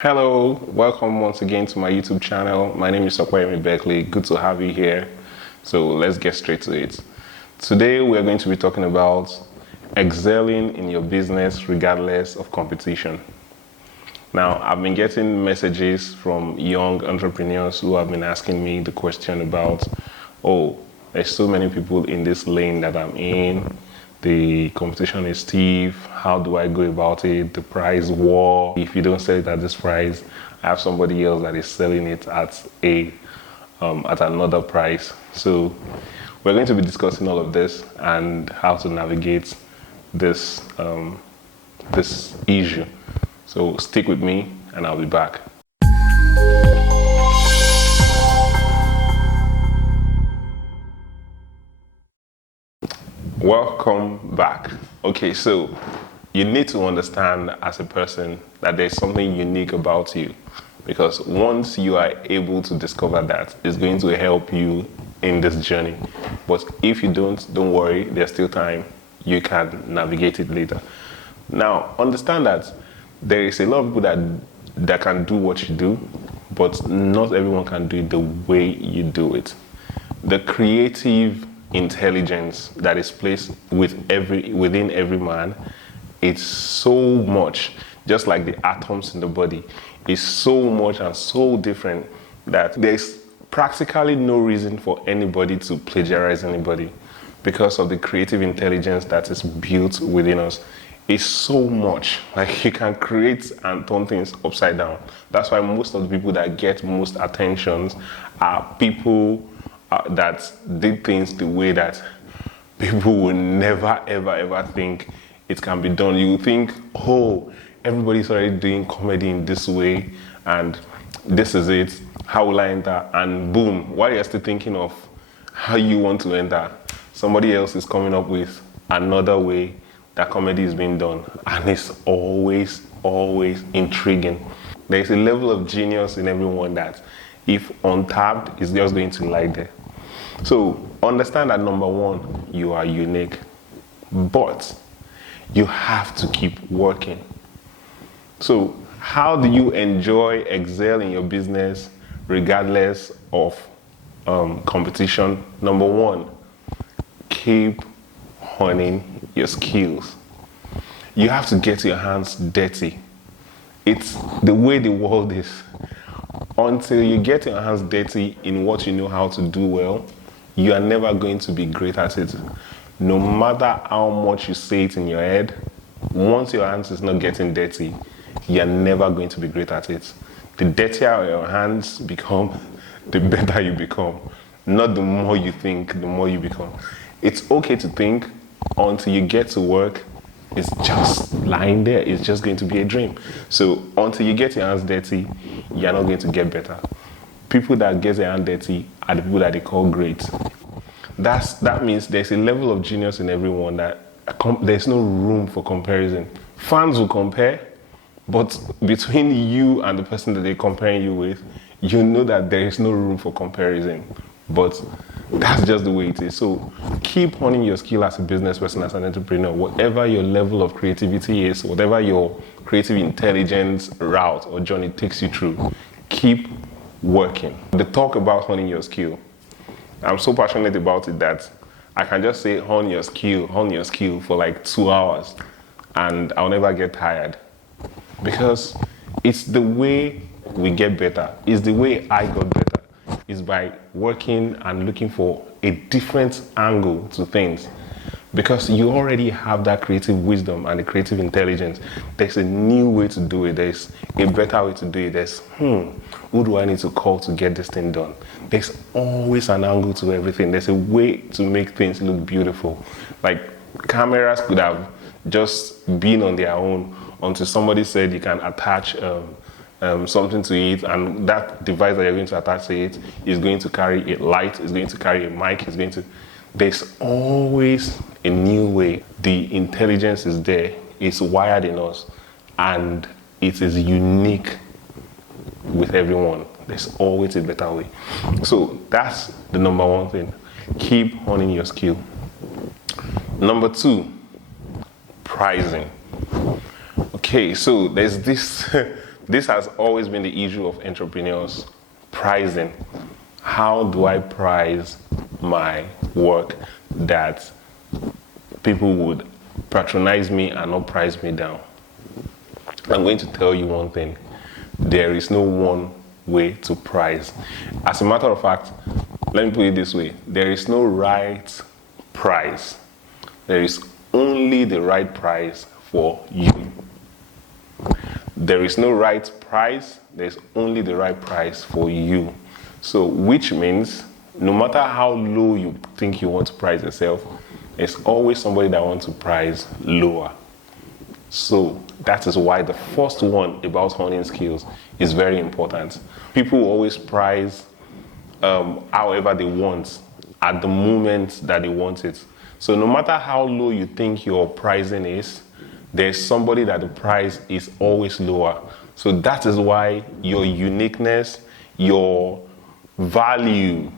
Hello, welcome once again to my YouTube channel. My name is Opeyemi Beckley. Good to have you here. So let's get straight to it. Today we are going to be talking about excelling in your business regardless of competition. Now, I've been getting messages from young entrepreneurs who have been asking me the question about, oh, there's so many people in this lane that I'm in. The competition is stiff. How do I go about it? The price war. If you don't sell it at this price, I have somebody else that is selling it at another price. So we're going to be discussing all of this and how to navigate this this issue. So stick with me, and I'll be back. Welcome back. Okay, so you need to understand as a person that there's something unique about you, because once you are able to discover that, it's going to help you in this journey. But if you don't worry, there's still time. You can navigate it later. Now, understand that there is a lot of people that can do what you do, but not everyone can do it the way you do it. The creative intelligence that is placed within every man, it's so much, just like the atoms in the body, is so much and so different that there's practically no reason for anybody to plagiarize anybody, because of the creative intelligence that is built within us. It's so much, like you can create and turn things upside down. That's why most of the people that get most attentions are people that did things the way that people would never ever think it can be done. You think, oh, everybody's already doing comedy in this way and this is it, how will I enter? And boom, while you're still thinking of how you want to enter, somebody else is coming up with another way that comedy is being done, and it's always intriguing. There's a level of genius in everyone that, if untapped, is just going to lie there. So understand that, number one, you are unique, but you have to keep working. So how do you excel in your business regardless of competition? Number one, keep honing your skills. You have to get your hands dirty. It's the way the world is. Until you get your hands dirty in what you know how to do well, you are never going to be great at it. No matter how much you say it in your head, once your hands is not getting dirty, you are never going to be great at it. The dirtier your hands become, the better you become. Not the more you think, the more you become. It's okay to think until you get to work. It's just lying there. It's just going to be a dream. So until you get your hands dirty, you're not going to get better. People that get their hands dirty are the people that they call great. That means there's a level of genius in everyone that there's no room for comparison. Fans will compare, but between you and the person that they're comparing you with, you know that there is no room for comparison. But that's just the way it is. So keep honing your skill as a business person, as an entrepreneur. Whatever your level of creativity is, whatever your creative intelligence route or journey takes you through, keep working. The talk about honing your skill, I'm so passionate about it that I can just say hone your skill for like 2 hours and I'll never get tired, because it's the way we get better. It's the way I got better. Is by working and looking for a different angle to things, because you already have that creative wisdom and the creative intelligence. There's a new way to do it. There's a better way to do it. There's who do I need to call to get this thing done? There's always an angle to everything. There's a way to make things look beautiful. Like, cameras could have just been on their own until somebody said you can attach something to it, and that device that you're going to attach to it is going to carry a light, is going to carry a mic, there's always a new way. The intelligence is there, it's wired in us, and it is unique with everyone. There's always a better way. So that's the number one thing. Keep honing your skill. Number two, pricing. Okay, so there's this This has always been the issue of entrepreneurs: pricing. How do I price my work that people would patronize me and not price me down? I'm going to tell you one thing. There is no one way to price. As a matter of fact, let me put it this way. There is no right price. There is only the right price for you. There is no right price. There's only the right price for you. So, which means no matter how low you think you want to price yourself, there's always somebody that wants to price lower. So that is why the first one about honing skills is very important. People always price however they want at the moment that they want it. So no matter how low you think your pricing is, there's somebody that the price is always lower. So that is why your uniqueness, your value,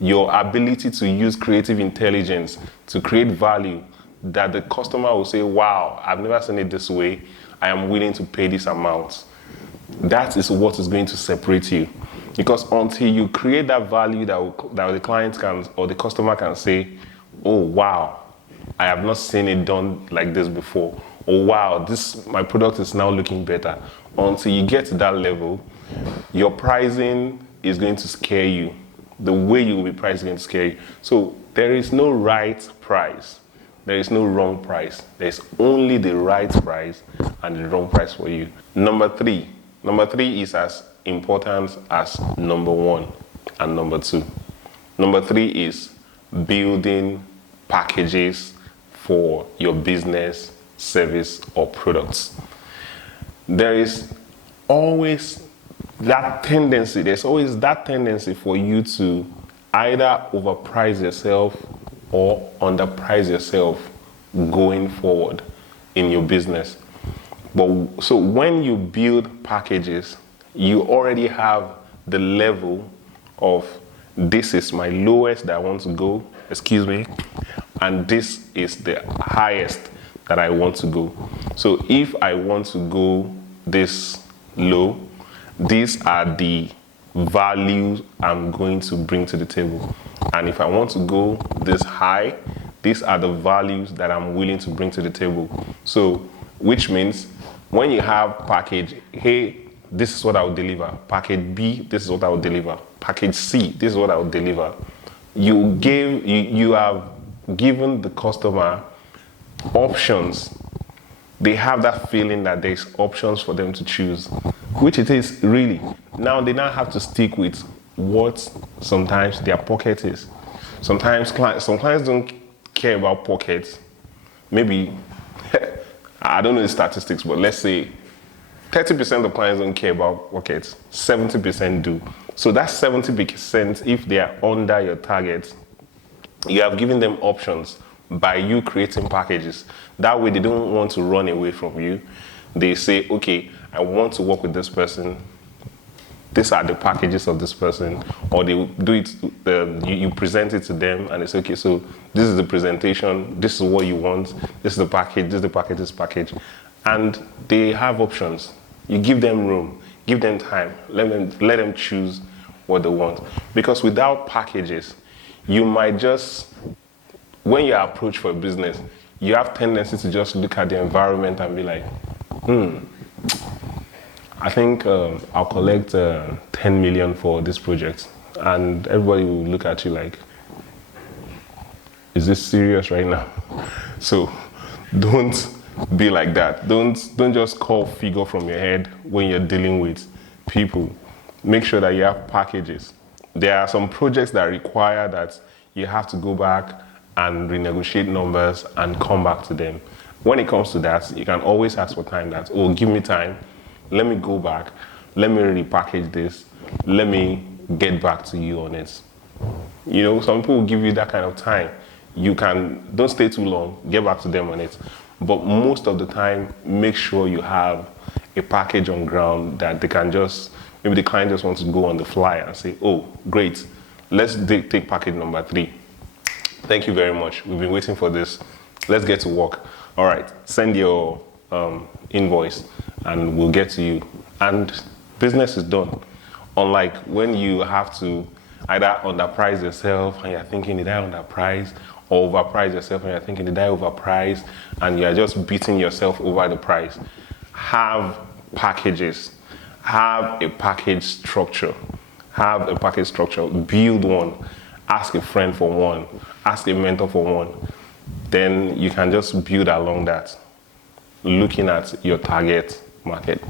your ability to use creative intelligence to create value, that the customer will say, wow, I've never seen it this way. I am willing to pay this amount. That is what is going to separate you. Because until you create that value that the client can, or the customer can say, oh, wow, I have not seen it done like this before. Oh, wow, my product is now looking better. Until you get to that level, your pricing is going to scare you. The way you will be priced is going to scare you. So there is no right price. There is no wrong price. There's only the right price and the wrong price for you. Number three is as important as number one and number two. Number three is building packages for your business, service, or products. There is always that tendency, for you to either overprice yourself or underprice yourself going forward in your business. But so when you build packages, you already have the level of, this is my lowest that I want to go, and this is the highest that I want to go. So if I want to go this low, these are the values I'm going to bring to the table. And if I want to go this high, these are the values that I'm willing to bring to the table. So, which means when you have package A, this is what I will deliver. Package B, this is what I will deliver. Package C, this is what I will deliver. You have given the customer options. They have that feeling that there's options for them to choose, which it is really. Now they now have to stick with what sometimes their pocket is. Some clients don't care about pockets. Maybe, I don't know the statistics, but let's say 30% of clients don't care about pockets, 70% do. So that's 70%, if they are under your target, you have given them options by you creating packages. That way they don't want to run away from you. They say, okay, I want to work with this person. These are the packages of this person. Or they do it, you present it to them and they say, okay, so this is the presentation, this is what you want, this is the package, this is the package, this package. And they have options. You give them room, give them time, let them choose what they want. Because without packages, you might just, when you're approached for a business, you have tendency to just look at the environment and be like, I think I'll collect 10 million for this project. And everybody will look at you like, is this serious right now? So don't be like that. Don't just call figure from your head when you're dealing with people. Make sure that you have packages. There are some projects that require that you have to go back and renegotiate numbers and come back to them. When it comes to that, you can always ask for time. That, oh, give me time. Let me go back. Let me repackage this. Let me get back to you on it. You know, some people will give you that kind of time. Don't stay too long. Get back to them on it. But most of the time, make sure you have a package on ground that they can just, maybe the client just wants to go on the fly and say, oh, great. Let's take package number 3. Thank you very much. We've been waiting for this. Let's get to work. All right, send your invoice and we'll get to you and business is done. Unlike when you have to either underprice yourself and you're thinking, did I underprice? Or overprice yourself and you're thinking, did I overprice? And you're just beating yourself over the price. Have packages. Have a package structure. Have a package structure. Build one. Ask a friend for one. Ask a mentor for one. Then you can just build along that, looking at your target market.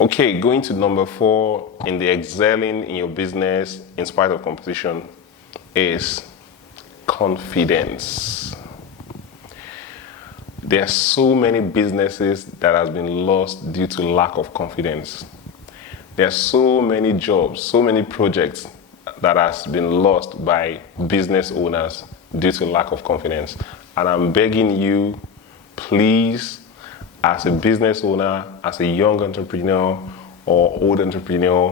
Okay, going to number 4 in the excelling in your business in spite of competition is confidence. There are so many businesses that has been lost due to lack of confidence. There are so many jobs, so many projects that has been lost by business owners due to lack of confidence. And I'm begging you, please, as a business owner, as a young entrepreneur or old entrepreneur,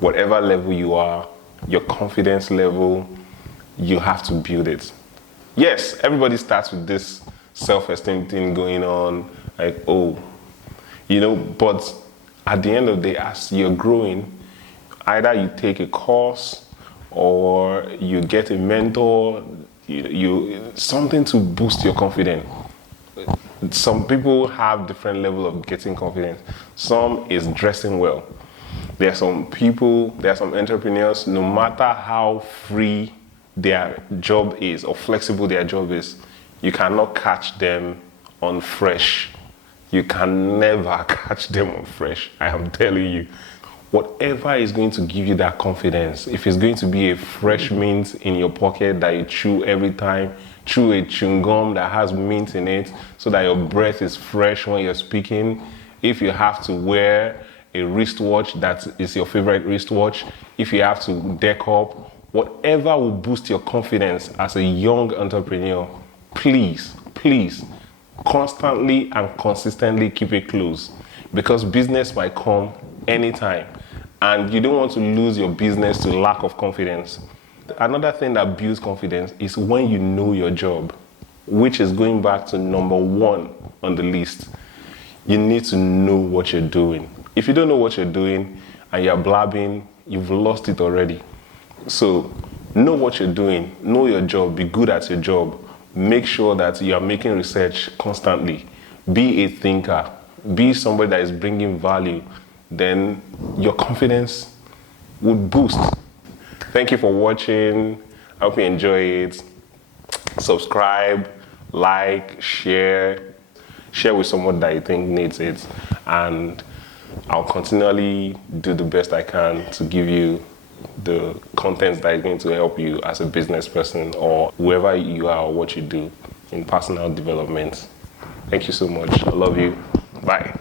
whatever level you are, your confidence level, you have to build it. Yes, everybody starts with this self-esteem thing going on, like, oh, but at the end of the day, as you're growing, either you take a course or you get a mentor, you something to boost your confidence. Some people have different level of getting confidence. Some is dressing well. There are some entrepreneurs, no matter how free their job is or flexible their job is, you cannot catch them on fresh. You can never catch them on fresh. I am telling you. Whatever is going to give you that confidence, if it's going to be a fresh mint in your pocket that you chew every time, chew a chewing gum that has mint in it so that your breath is fresh when you're speaking, if you have to wear a wristwatch that is your favorite wristwatch, if you have to deck up, whatever will boost your confidence as a young entrepreneur, please, constantly and consistently keep it close, because business might come anytime and you don't want to lose your business to lack of confidence. Another thing that builds confidence is when you know your job, which is going back to number 1 on the list. You need to know what you're doing. If you don't know what you're doing and you're blabbing, you've lost it already. So know what you're doing, know your job, be good at your job. Make sure that you are making research constantly. Be a thinker. Be somebody that is bringing value. Then your confidence would boost. Thank you for watching. I hope you enjoy it. Subscribe, like, share with someone that you think needs it. And I'll continually do the best I can to give you the content that is going to help you as a business person or whoever you are or what you do in personal development. Thank you so much. I love you. Bye.